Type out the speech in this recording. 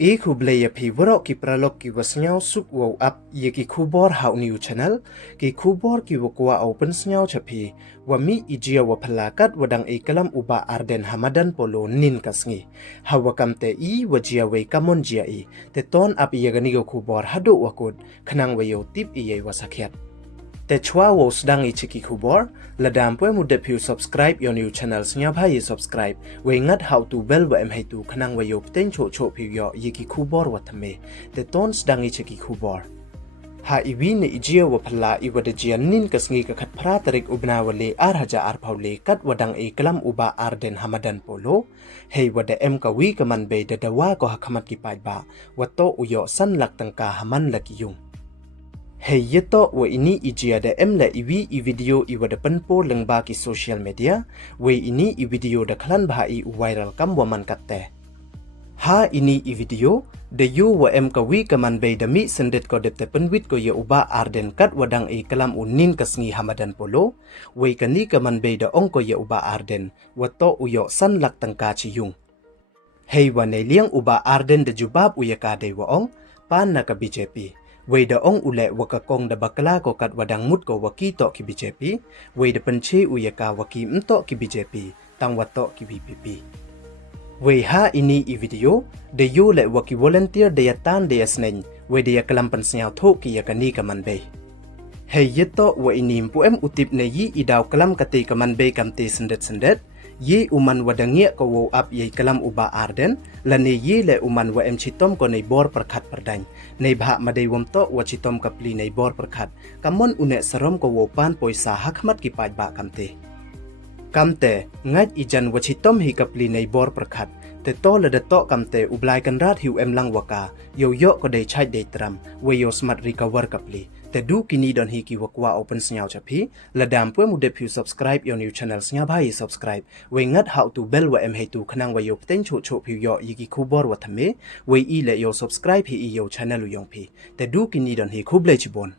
E ku blaya pi warok ki pralok ki wasnyao sup wow up ye ki kubor hau new channel ki kubor ki wakwa open snyao chapi wami ijia wapalakat wadang e kalam uba arden hamadan polo nin kasngi hawakam te I wajia we kamon jia I te ton up ye ganigo kubor hado wakut khanang wayo tip iye wasakhyat te chwa wo sdang I chiki kubor ladam pwe mu de subscribe your new channel snya bhai subscribe we ngat how to bell wa em hai tu khanang wa yo pten cho cho phi yo yiki kubor wa thame te ton sdang I chiki kubor ha iwi ne ijia wa phla I wa de jian nin kasngi ka khat phra tarik ubna wale ar haja ar phaule kat wadang e kalam uba arden hamadan polo hei wa de em ka wi ka man be de dawa ko hakhamat ki pai ba wa to uyo san lak tangka haman laki yung Hei yeto wa ini ijia da emla iwi I video I wada penpo lengba ki social media we ini I video da klan bah I viral kam waman katte ha ini I video da yu wa em ka wi kaman bay da mi sendet ko depte penwit ko ye uba arden kat wadang e kalam unin kasngi hamadan polo we kani kaman bay da ong ko ye uba arden wato uyo san lak tangka chi yung hei wa ne liang uba arden da jubab uyaka de wa ong pan na ka BJP Wei da ong ule wakakong da bakla ko kat wadang mut ko wakito ki BJP, wei da penche uyaka waki mto ki BJP, tang wato ki BPP. Wei ha ini I video, de yu le waki volunteer de yatan de yasneng, wei de yakalampan snyao tho ki yakani kaman bay. Hei yeto wa ini mpu em utip ne yi idaw kalam kati kaman bay kamte sendet-sendet, ye uman wadangia ko wo up ye kalam uba arden lane ye le uman wa em chitom ko nei bor perkhat perdany nei bha madei womto wa chitom kapli nei bor perkhat kamon une sarom ko wo pan poisa hakmat ki paj ba kamte ngaj ijan wa chitom hi kapli nei bor perkhat te to le de to kamte ublai kan rat hiu em lang waka yo yo ko dei chai dei tram we yo smart recover kapli te du kini don hi ki wakwa open snyao chapi ladam pwe mu de subscribe your new channel snya bhai subscribe we ngat how to bell wa em hai tu khanang wa yo pten cho cho phi yo yiki khubor wa thame we I le yo subscribe hi yo channel yong phi te du kini don hi khuble chibon